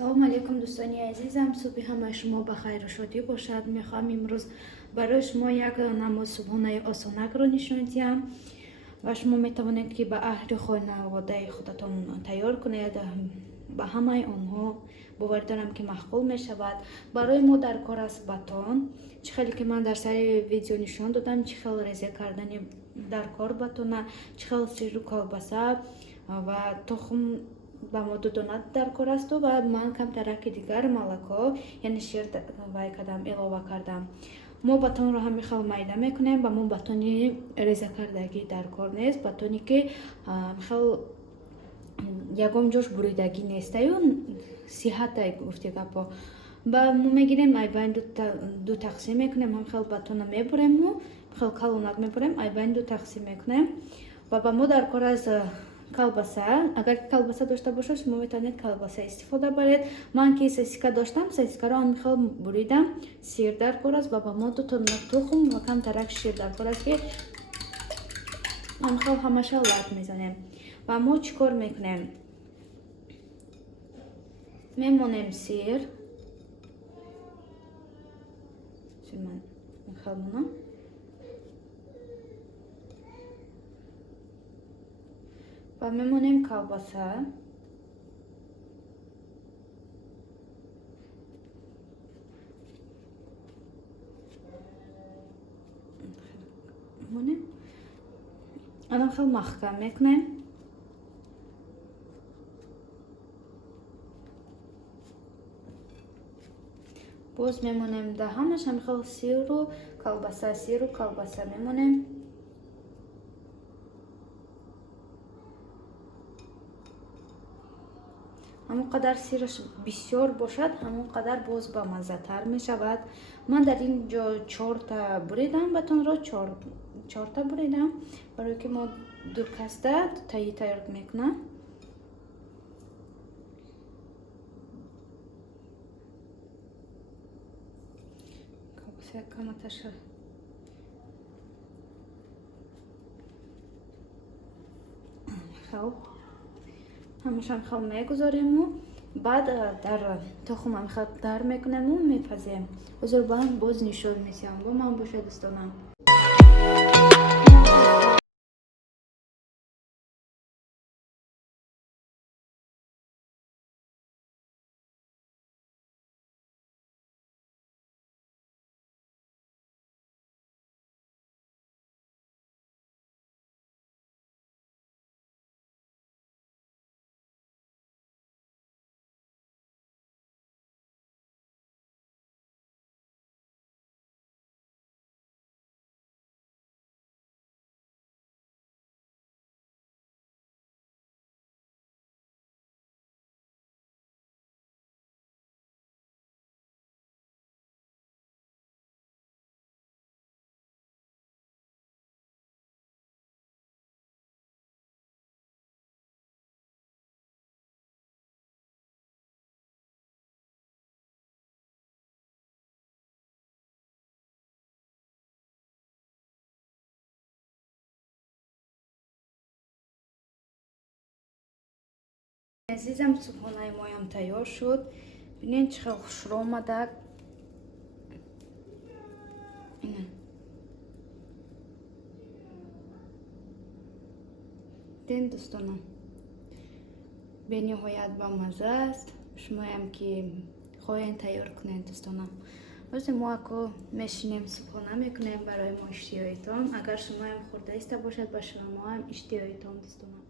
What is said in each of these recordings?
салом алейкум дӯстони азизам, субҳи ҳамаи шумо ба хайру шодӣ бошад. Мехоҳам имрӯз барои шумо як намуд субҳонаи осонакро нишон диҳам ва шумо метавонед ки ба аҳли хонаводаи худатон тайёр кунед. ба ҳамаи онҳо бовар дорам ки маъқул мешавад. Барои мо дар кор аст батон, чӣ хеле ки ман дар сари видео нишон додам, чӣ хел реза кардани дар кор батона, чӣ хел сиру колбаса ва тухм ба мо додонат дар кор асту ва ман камтараки дигар молоко яъне шир вай кардам, илова кардам. мо батонро ҳами хел майда мекунем. Ба мо батони реза кардагӣ дар кор нест, батоне ки хел ягон ҷош буридагӣ нестаю, сиҳатай гуфти гапо. Ба мо мегирем айбайн ду тақсим мекунем, ҳам хел батона мебурем, хел калонак мебурем, айбайн ду тақсим мекунем ва ба мо дар кор аз колбаса. Агар колбаса дошта бошед, шумо метавонед колбаса истифода баред. Ман ки сосиска доштам, сосискаро ҳамихел буридам. Сир дар кор аст ва ба мо ду тона тухм ва камтарак шир дар кор аст ки ҳамихел ҳамаша лат мезанем. Ва мо чӣ кор мекунем? Мемонем сир ман ва мемонем колбаса алан хел маҳкам мекунем. боз мемонем да ҳамаш ҳамихел сиру колбаса мемонем. ҳамон қадар сираш бисёр бошад, ҳамон қадар боз ба маззатар мешавад. Ман дар ин ҷо 4та буридам, батонро 4та буридам, барое ки мо ду каста тайёр мекунам. Каматаша ҳамашам хел мегузориму баъд дар тухм хел дар мекунему мепазем. ҳозир баъд боз нишон месиҳам. бо ман бошед дӯстонам. азизам, субҳонаи моям тайёр шуд. бинед чӣ хел хушро омада. ден дӯстонам, бениҳоят бамазза аст. шумоям ки хоҳед тайёр кунед дӯстонам. ҳозир мо ако мешинем субҳона мекунем барои мо иштиҳоитон. агар шумоям хӯрда иста бошад, ба шумоам иштиҳоитон дӯстонам.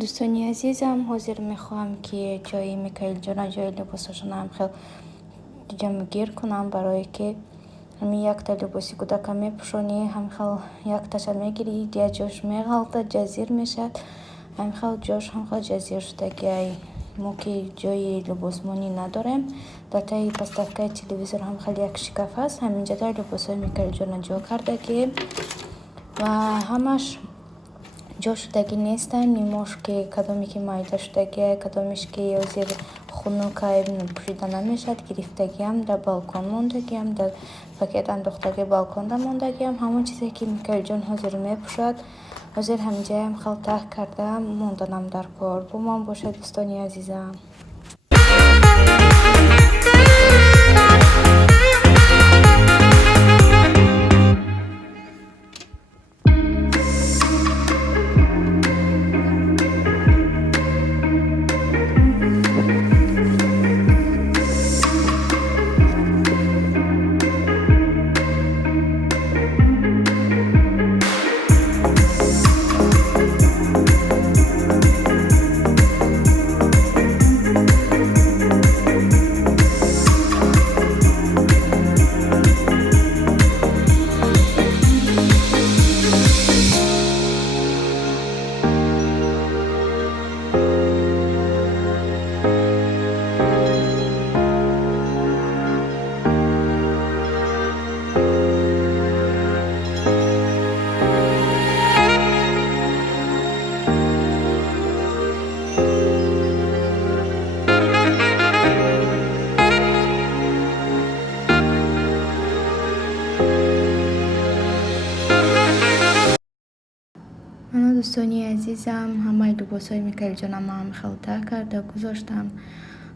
дӯстони азизам, ҳозир мехоҳам ки ҷои Микаилҷона, ҷои либосашонам хел ҷамъгир кунам, барое ки ҳамин якта либоси кӯдака мепӯшонӣ, ҳамихел якташа мегирӣ, я ҷош меғалтад, ҷазир мешавад, ҳамихел ҷош ҳамихел ҷазир шудагиай. мо ки ҷои либосмонӣ надорем, дар таи подставкаи телевизор ҳамихел як шикаф аст, ҳаминҷода либосҳои Микаилҷона ҷо кардагием ва ҳамаш ҷо шудагӣ нестанд, немошки кадоме ки майда шудагия, кадомеш ки озир хунукай пӯшида намешад, гирифтагиам дар балкон мондагиам, дар пакет андохтаги балконда мондагиам. Ҳамон чизе ки Микаилҷон ҳозир мепӯшад, ҳозир ҳамҷаям халтаҳ карда монданам дар кор. Бо ман бошед дӯстони азизам. ано дӯстони азизам, ҳамаи либосҳои Микаилҷонам ҳам халтаҳ карда гузоштам.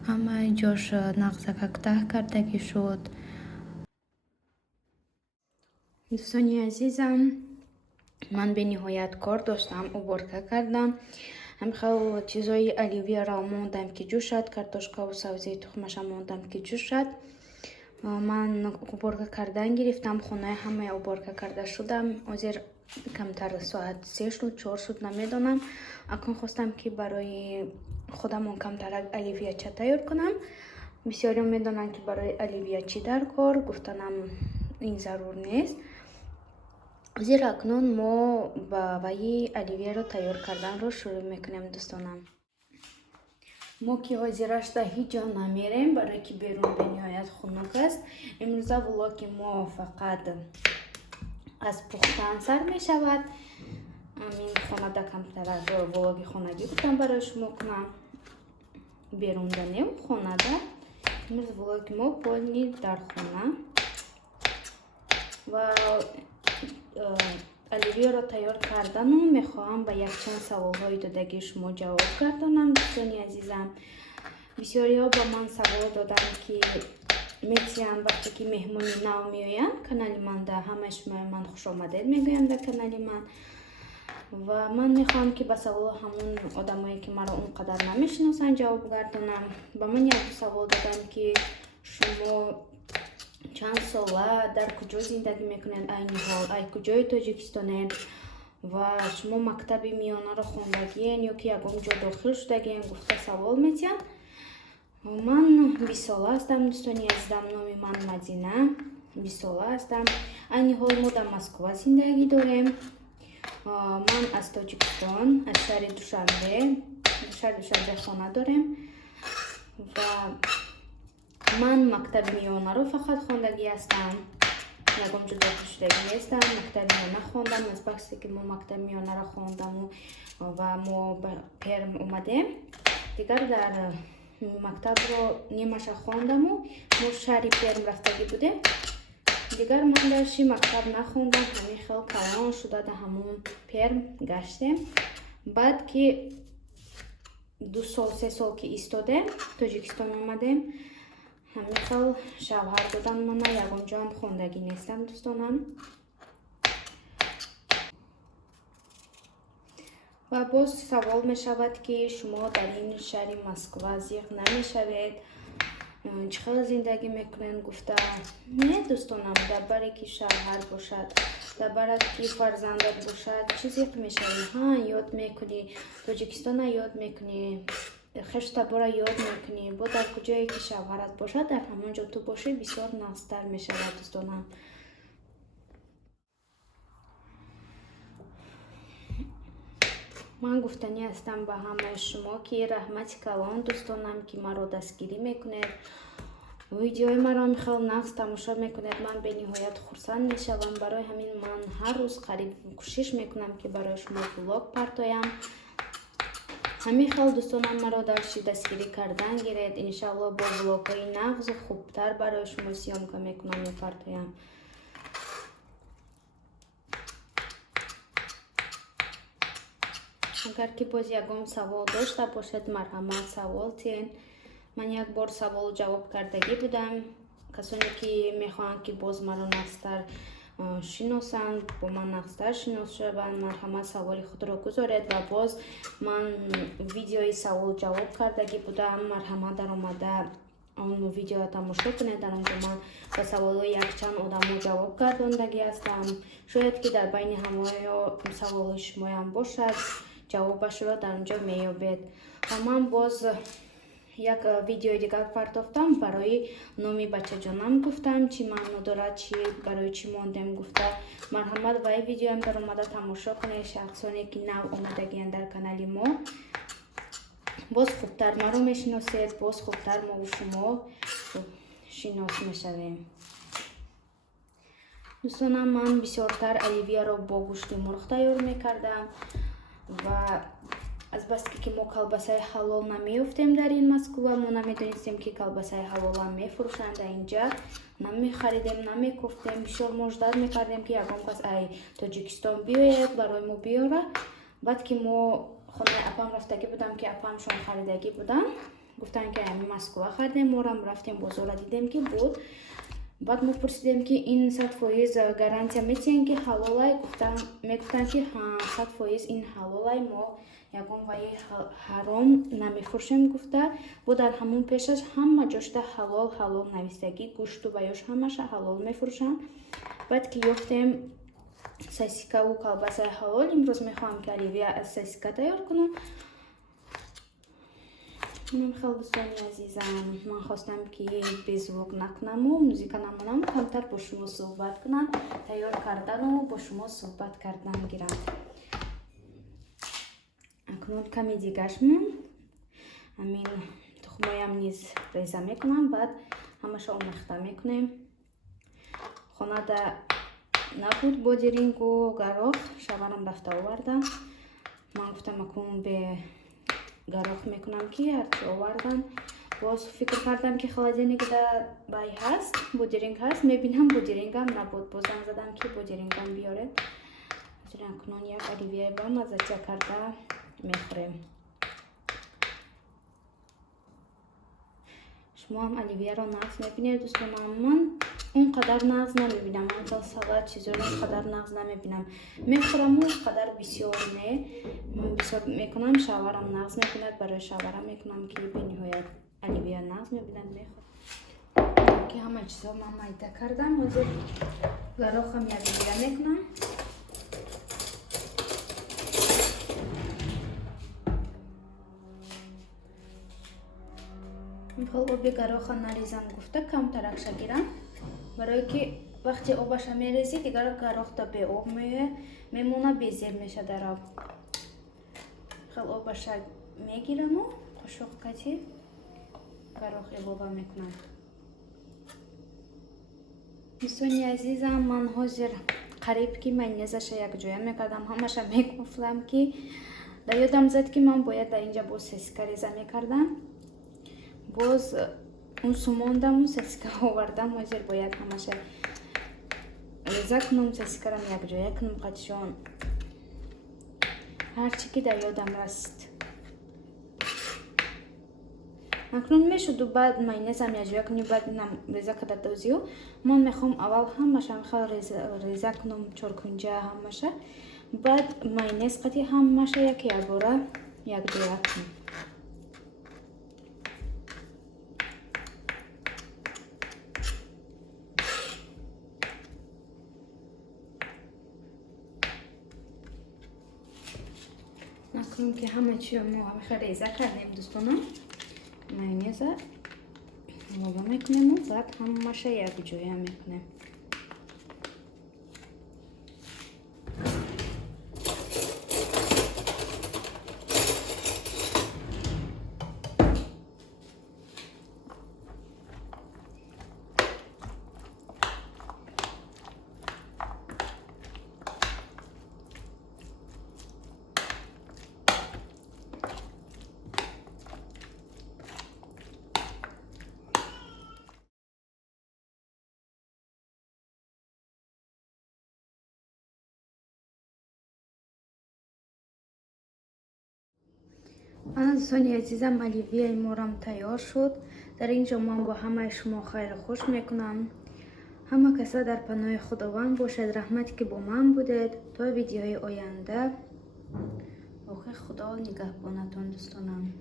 Ҳамаи ҷош нағзакактаҳ кардагӣ шуд. дӯстони азизам, ман бениҳоят кор доштам, уборка кардам. ҳамихел чизҳои оливияро мондам ки ҷӯшад, картошкаву сабзии тухмаша мондам ки ҷӯшад. ман уборка кардан гирифтам, хонаи ҳамаи уборка карда шудам. ҳозир камтар соат 3 шуд, 4 шуд, намедонам. акнун хостам ки барои худамон камтарак оливияча тайёр кунам. бисёриён медонанд ки барои оливиячи дар кор, гуфтанам ин зарур нест. ҳозир акнун мо ба ваи оливияро тайёр карданро шурӯъ мекунем дӯстонам. мо ки ҳозираш да ҳеҷ ҷо намерем, барое ки берун бениҳоят хунук аст. имрӯза влоги мо фақат аз пухтан сар мешавад. амин хонада камтарак влоги хонагӣ гуфтам барои шумо кунам. берунда не хонада. имрӯз влоги мо полни дар хона ва оливияро тайёр кардану мехоҳам ба якчанд саволҳои додагии шумо ҷавоб гардонам. дӯстони азизам, бисёриҳо ба ман савол доданд ки метиям вақте ки меҳмони нав меоянд канали ман, да ҳамаи шумо ман хушомадед мегӯям дар канали ман. ва ман мехоҳам ки ба саволҳо ҳамон одамое ки маро он қадар намешиносанд ҷавоб гардонам. ба ман як савол доданд ки шумо чанд сола, дар куҷо зиндагӣ мекунед айни ҳол, ай куҷои Тоҷикистонед ва шумо мактаби миёнаро хондагиен ё ки ягон ҷо дохил шудагиен, гуфта савол метиҳанд. ман 20 сола ҳастам дӯстони азизам, номи ман Мадина, 20 сола ҳастам. айни ҳол мо дар Москва зиндагӣ дорем. ман аз Тоҷикистон, аз шаҳри Душанбе хона дорем ва ман мактаби миёнаро фақат хондагӣ ҳастам. ягон ҷо дохил шудагӣ нестам. мактаби миёна хондам. аз бахсе ки мо мактаби миёнаро хондаму ва мо ба Перм омадем, дигар дар мактабро нимаша хондаму мо шаҳри Перм рафтагӣ будем. дигар ман дар ши мактаб нахондам. ҳамин хел калон шуда дар ҳамон Перм гаштем. баъд ки 2 сол 3 сол ки истодем, Тоҷикистон омадем, ҳамин хел шавҳар додан мана, ягон ҷоам хондагӣ нестам дӯстонам. ва боз савол мешавад ки шумо дар ин шаҳри Москва зиқ намешавед, чӣ хел зиндагӣ мекунед? гуфта не дӯстонам, дар баре ки шавҳар бошад, дар баре ки фарзандат бошад, чӣ зиқ мешавӣ? ёд мекунӣ, Тоҷикистона ёд мекунӣ, хештабора ёд мекунӣ. бо дар куҷое ки шавҳарат бошад, дар ҳамон ҷо ту бошӣ, бисёр нағзтар мешавад дӯстонам. ман гуфтанӣ ҳастам ба ҳамаи шумо ки раҳмати калон дӯстонам ки маро дастгирӣ мекунед. видеои маро михел нағз тамошо мекунед. Ман бениҳоят хурсанд мешавам. Барои ҳамин ман ҳар рӯз қариб кӯшиш мекунам ки барои шумо влог партоям. ҳамин хел дӯстонам маро дастгирӣ кардан гиред. иншалло бо влогҳои нағзу хубтар барои шумо сиёмка мекунам, мепартоям. агар ки боз ягон савол дошта бошед, марҳамат савол тиен. ман як бор саволу ҷавоб кардагӣ будам. касоне ки мехоҳанд ки боз маро нағзтар шиносанд, бо ман нағзтар шинос шаванд, марҳамат саволи худро гузоред. ва боз ман видеои савол ҷавоб кардагӣ будам. марҳамат дар омада он видео тамошо кунед. дар онҷо ман ба саволҳои якчанд одамо ҷавоб гардондагӣ ҳастам. шояд ки дар байни ҳамаё саволҳои шумоям бошад, ҷавобашро дар онҷо меёбед. ва ман боз як видеои дигар партофтам. барои номи бачаҷонам гуфтам, чӣ маъно дорад, чӣ барои чӣ мондем гуфта. марҳамат вай видеоам дар омада тамошо кунед. шахсоне ки нав омадагиянд дар канали мо, боз хубтар маро мешиносед, боз хубтар мо шумо шинос мешавем. дӯстонам, ман бисёртар оливияро бо гӯшти мурғ тайёр мекардам. ва азбаски ки мо колбасаи ҳалол намеёфтем дар ин Москва, мо намедонистем ки колбасаи ҳалолам мефурӯшанд дар инҷа, намехаридем, намекуфтем. бисёр мо ждат мекардем ки ягон кас ай Тоҷикистон биёяд барои мо биёра. баъд ки мо хонаи апам рафтагӣ будам, ки апамшон харидагӣ будам, гуфтанд ки ами Москва харидем. морам рафтем бозора, дидем ки буд. баъд мо пурсидем ки ин 100% гарантия метиҳем ки ҳалолай? мегуфтанд ки 100% ин ҳалолай, мо ягон ваи ҳаром намефурӯшем гуфта. бо дар ҳамон пешаш ҳама ҷошта ҳалол навистагӣ, гӯшту ваёш ҳамаша ҳалол мефурӯшанд. баъд ки ёфтем сосискаву колбасаи ҳалол. имрӯз мехоҳам ки оливия аз сосиска тайёр кунам. хел дӯстони азизам, ман хостам ки беззвук накунаму музика намонам, камтар бо шумо суҳбат кунам, тайёр кардану бо шумо суҳбат кардан гирам. акнун каме дигаш мон ҳамин тухмоям низ реза мекунам. баъд ҳамаша омехта мекунем. хонада набуд бодирингу гарох, шаварам рафта оварда. ман гуфтам акнун бе гарох мекунам ки ҳарчи овардан. боз фикр кардам ки холодильникда бай ҳаст, бодиринг ҳаст. мебинам бодирингам набуд. боз занг задам ки бодирингам биёред. акнун як оливияи бамаззача карда мехӯрем. шумо ҳам оливияро нағз мебинед дӯстонам? ман он қадар нағз намебинам. ман салат чизоро он қадар нағз намебинам. мехӯраму қадар бисёр не. ман бисёр мекунам, шаварам нағз мебинад. барои шавара мекунам ки бениҳоят оливия нағз мебинад, мехӯрам. ки ҳама чизо ман майда кардам. ҳозир гарохам як лия мекунам. михол оби гароха нарезам гуфта камтаракша гирам, барое ки вақти обаша мерези дигар гарохта бе об мемона, безеб меша дар об. хел обаша мегираму қушоқ кати гарох илова мекунам. дӯстони азизам, ман ҳозир қариб ки майонезаша якҷоя мекардам, ҳамаша мекуфтам ки дар ёдам зад ки ман бояд дар инҷа боз сосиска реза мекардам. боз он сумондаму сосиска овардам. ҳозир бояд ҳамаша реза кунам, сосискарам якҷоя кунам, қатишон ҳарчи ки дар ёдам раст. акнун мешуду баъд майонезам якҷоя кунем, баъд инам реза карда дозию. ман мехоҳам аввал ҳамаша мехоҳам реза кунам, чоркунҷа ҳамаша, баъд майонез қати ҳамаша яки якбора якҷоя кунам. акнун ки ҳама чиро мо реза кардем дӯстонам, майонеза илова мекунему, баъд ҳамаша якҷоя мекунем. دوستان عزیزم، الیویه مورم تیار شد. در اینجا من با همه شما خیر خوش میکنم. همه کسا در پناه خداوند باشد. رحمتی که با من بودید. تا ویدیوهای آینده، خدا نگهبانتان دوستانم.